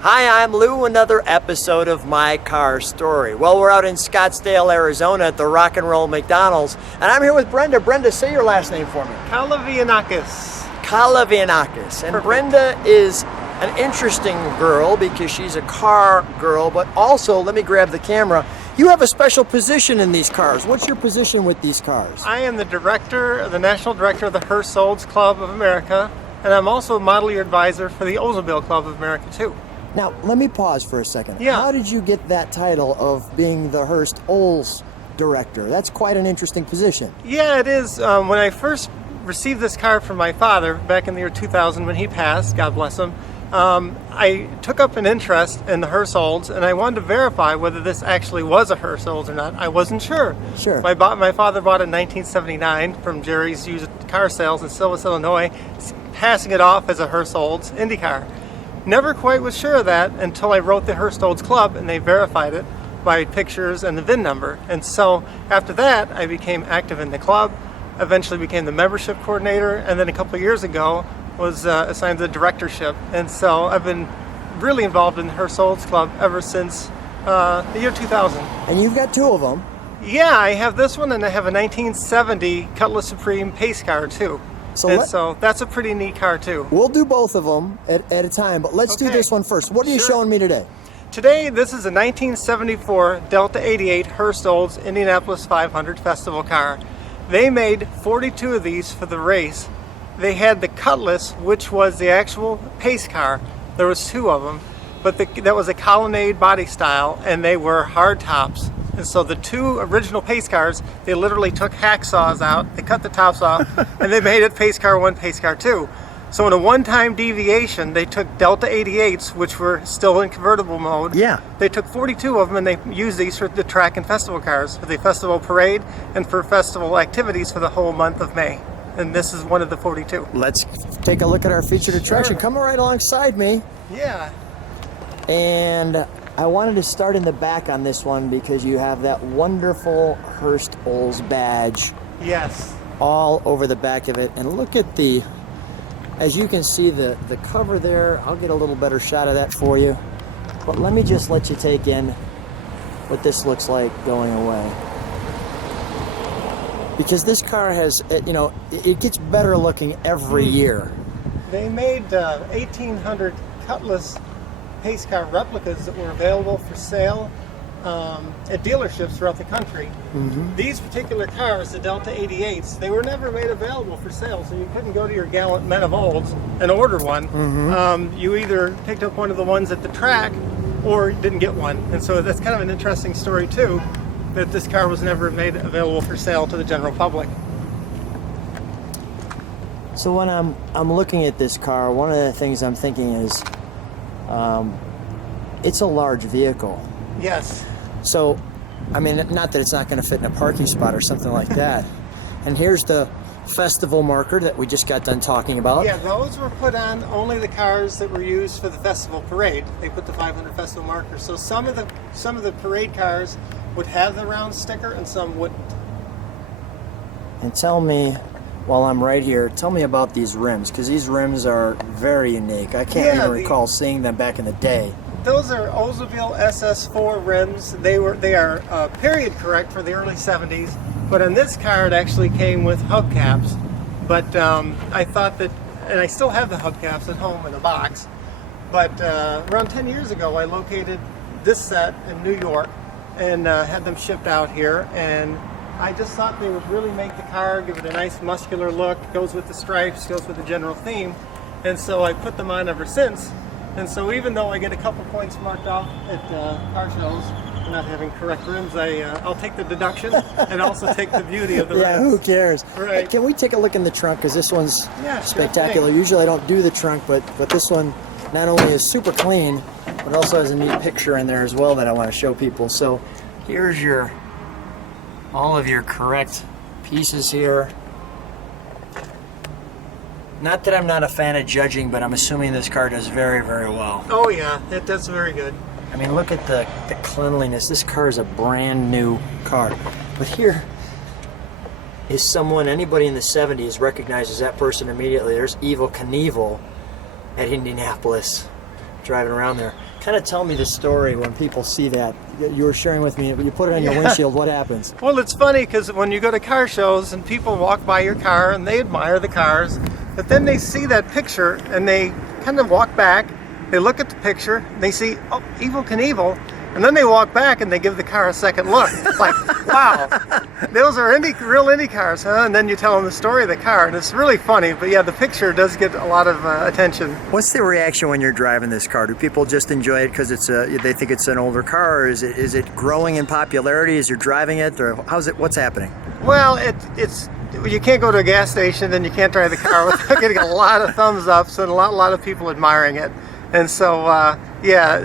Hi, I'm Lou, another episode of My Car Story. Well, we're out in Scottsdale, Arizona at the Rock and Roll McDonald's, and I'm here with Brenda. Brenda, say your last name for me. Kalivianakis. Kalivianakis. And Perfect. Brenda is an interesting girl because she's a car girl, but also, let me grab the camera, you have a special position in these cars. What's your position with these cars? I am the national director of the Hurst Club of America, and I'm also a model year advisor for the Oldsmobile Club of America too. Now, let me pause for a second. Yeah. How did you get that title of being the Hurst Olds director? That's quite an interesting position. Yeah, it is. When I first received this car from my father back in the year 2000 when he passed, God bless him, I took up an interest in the Hurst Olds, and I wanted to verify whether this actually was a Hurst Olds or not. I wasn't sure. Sure. My father bought it in 1979 from Jerry's used car sales in Silvis, Illinois, passing it off as a Hurst Olds Indy car. Never quite was sure of that until I wrote the Hurst Olds Club and they verified it by pictures and the VIN number. And so after that, I became active in the club, eventually became the membership coordinator, and then a couple of years ago was assigned to the directorship. And so I've been really involved in the Hurst Olds Club ever since the year 2000. And you've got two of them. Yeah, I have this one and I have a 1970 Cutlass Supreme pace car too. So that's a pretty neat car too. We'll do both of them at a time, but let's do Okay. this one first. What are you Sure. showing me today? Today, this is a 1974 Delta 88 Hurst Olds Indianapolis 500 festival car. They made 42 of these for the race. They had the Cutlass, which was the actual pace car. There was two of them, but that was a colonnade body style, and they were hard tops. And so the two original pace cars, they literally took hacksaws out, they cut the tops off, and they made it pace car 1, pace car 2. So in a one-time deviation, they took Delta 88s, which were still in convertible mode. Yeah. They took 42 of them and they used these for the track and festival cars, for the festival parade and for festival activities for the whole month of May. And this is one of the 42. Let's take a look at our featured attraction. Sure. Come right alongside me. Yeah. And I wanted to start in the back on this one because you have that wonderful Hurst Olds badge Yes. all over the back of it. And look at as you can see the cover there. I'll get a little better shot of that for you. But let me just let you take in what this looks like going away. Because this car has, it gets better looking every year. They made 1,800 Cutlass pace car replicas that were available for sale at dealerships throughout the country. Mm-hmm. These particular cars, the Delta 88s, they were never made available for sale, so you couldn't go to your gallant men of olds and order one. Mm-hmm. You either picked up one of the ones at the track or didn't get one. And so that's kind of an interesting story too, that this car was never made available for sale to the general public. So when I'm looking at this car, one of the things I'm thinking is, it's a large vehicle. Yes. So, I mean, not that it's not going to fit in a parking spot or something like that. And here's the festival marker that we just got done talking about. Yeah, those were put on only the cars that were used for the festival parade. They put the 500 festival marker. So some of the parade cars would have the round sticker and some wouldn't. And tell me, while I'm right here, tell me about these rims, because these rims are very unique. I can't even recall seeing them back in the day. Those are Oldsmobile SS4 rims. They are period correct for the early 70s, but in this car it actually came with hubcaps. But I thought that, and I still have the hubcaps at home in a box, but around 10 years ago I located this set in New York and had them shipped out here, and I just thought they would really make the car, give it a nice muscular look, goes with the stripes, goes with the general theme, and so I put them on ever since. And so even though I get a couple points marked off at car shows for not having correct rims, I'll take the deduction and also take the beauty of the rims. Yeah, who cares? Right. Hey, can we take a look in the trunk, because this one's Yeah, sure spectacular. thing. Usually I don't do the trunk, but this one not only is super clean, but also has a neat picture in there as well that I want to show people. So here's all of your correct pieces here. Not that I'm not a fan of judging, but I'm assuming this car does very, very well. Oh yeah, it does very good. I mean, look at the cleanliness. This car is a brand new car. But here is someone, anybody in the 70s recognizes that person immediately. There's Evel Knievel at Indianapolis driving around there. Kind of tell me the story when people see that. You were sharing with me, you put it on your windshield, what happens? Well, it's funny because when you go to car shows and people walk by your car and they admire the cars, but then they see that picture and they kind of walk back, they look at the picture, they see, oh, Evel Knievel, and then they walk back and they give the car a second look. It's like, wow, those are real Indy cars, huh? And then you tell them the story of the car, and it's really funny. But yeah, the picture does get a lot of attention. What's the reaction when you're driving this car? Do people just enjoy it because they think it's an older car, or is it growing in popularity as you're driving it, or what's happening? Well, it's you can't go to a gas station and you can't drive the car without getting a lot of thumbs ups and a lot of people admiring it. And so yeah,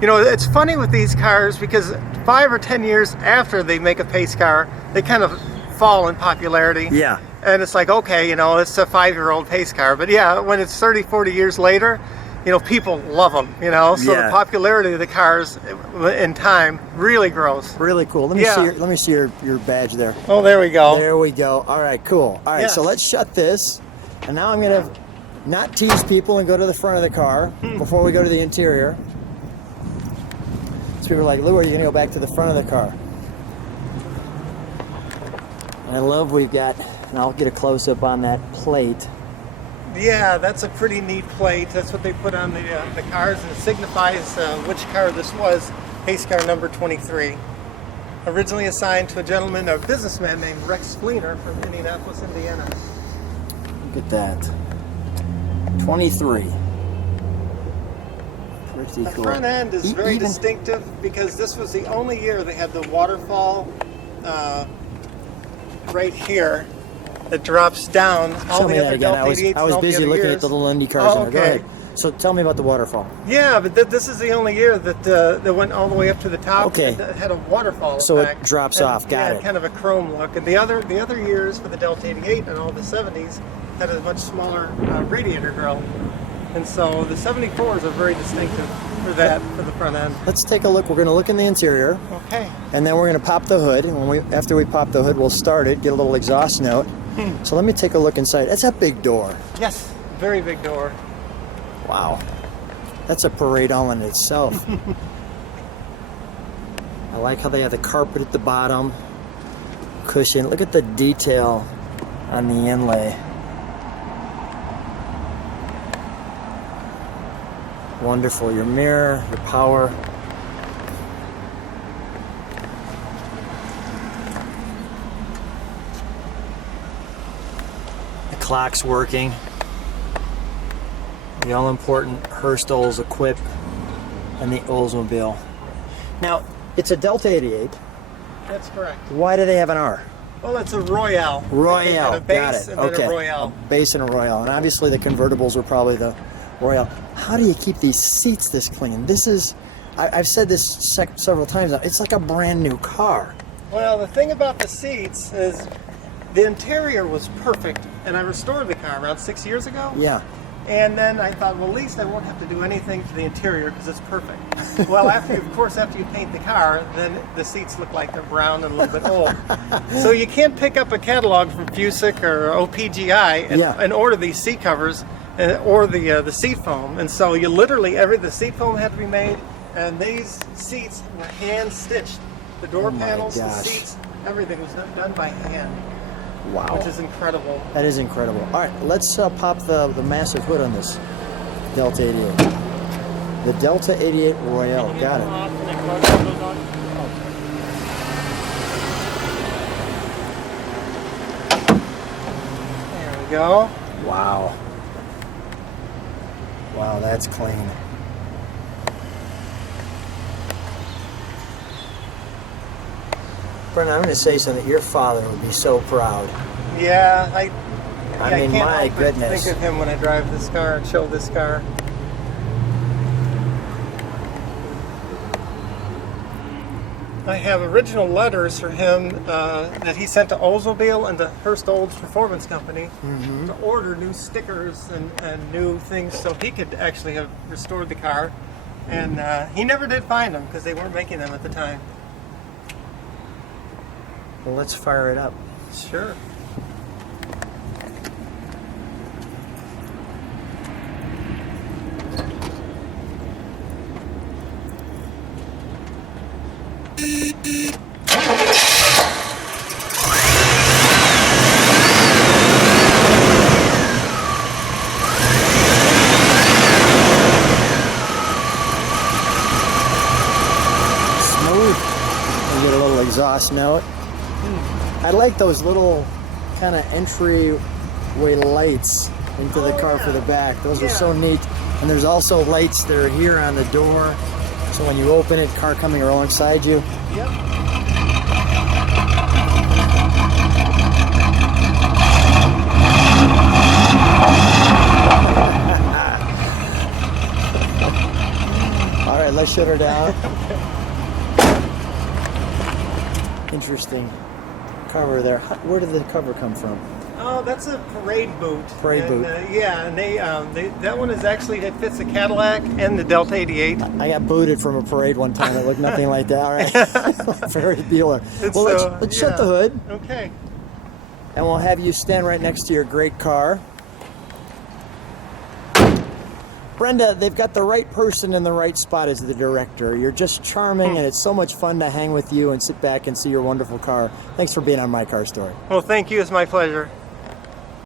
you know, it's funny with these cars because 5 or 10 years after they make a pace car, they kind of fall in popularity. Yeah. And it's like, okay, you know, it's a 5-year-old pace car. But yeah, when it's 30, 40 years later, you know, people love them, you know. So yeah. The popularity of the cars in time really grows. Really cool. Let me see your badge there. Oh, there we go. There we go. All right, cool. All right, Yes. So let's shut this. And now I'm going to not tease people and go to the front of the car before we go to the interior. People are like, Lou, are you going to go back to the front of the car? And I love we've got, and I'll get a close-up on that plate. Yeah, that's a pretty neat plate. That's what they put on the cars, and it signifies which car this was, pace car number 23. Originally assigned to a businessman named Rex Fleener from Indianapolis, Indiana. Look at that. 23. The front end is very distinctive because this was the only year they had the waterfall right here that drops down. All Tell me the that other again. Delta 88s I was and all the busy other looking years. at the little Indy cars in there. Go okay. ahead. So tell me about the waterfall. Yeah, but this is the only year that went all the way up to the top. Okay. It had a waterfall So effect. it drops And, off. Got yeah, it. Kind of a chrome look. And the other years for the Delta 88 and all the 70s had a much smaller radiator grille. And so the 74s are very distinctive for the front end. Let's take a look. We're going to look in the interior, Okay. and then we're going to pop the hood. And after we pop the hood, we'll start it, get a little exhaust note. So let me take a look inside. That's a big door. Yes, very big door. Wow. That's a parade all in itself. I like how they have the carpet at the bottom, cushion. Look at the detail on the inlay. Wonderful. Your mirror, your power. The clock's working. The all-important Hurst Equip and the Oldsmobile. Now, it's a Delta 88. That's correct. Why do they have an R? Well, it's a Royale. Royale, A base got it. and then Okay, a Royale. a base and a Royale. And obviously the convertibles were probably the Royale. How do you keep these seats this clean? This is, I've said this several times now, it's like a brand new car. Well, the thing about the seats is the interior was perfect, and I restored the car around 6 years ago. Yeah. And then I thought, well, at least I won't have to do anything to the interior because it's perfect. Well, after you paint the car, then the seats look like they're brown and a little bit old. So you can't pick up a catalog from Fusick or OPGI and order these seat covers or the seat foam. And so you literally, the seat foam had to be made, and these seats were hand stitched. The door panels, the seats, everything was done by hand. Wow. Which is incredible. That is incredible. All right, let's pop the massive hood on this Delta 88. The Delta 88 Royale. Got it. There we go. Wow. Wow, that's clean. Brenda, I'm going to say something. Your father would be so proud. Yeah, I mean, can't my help but goodness. think of him when I drive this car and show this car. I have original letters for him that he sent to Oldsmobile and the Hurst Olds Performance Company to order new stickers and new things so he could actually have restored the car. And he never did find them because they weren't making them at the time. Well, let's fire it up. Sure. Smooth. You get a little exhaust note. I like those little kind of entryway lights into the car for the back. Those are so neat. And there's also lights that are here on the door. So when you open it, car coming alongside you. Yep. All right, let's shut her down. Interesting cover there. Where did the cover come from? Oh, that's a parade boot. Parade boot. Yeah, and they that one is actually, it fits the Cadillac and the Delta 88. I got booted from a parade one time. It looked nothing like that. All right. Ferris Bueller. Well, let's shut the hood. Okay. And we'll have you stand right next to your great car. Brenda, they've got the right person in the right spot as the director. You're just charming, and it's so much fun to hang with you and sit back and see your wonderful car. Thanks for being on My Car Story. Well, thank you. It's my pleasure.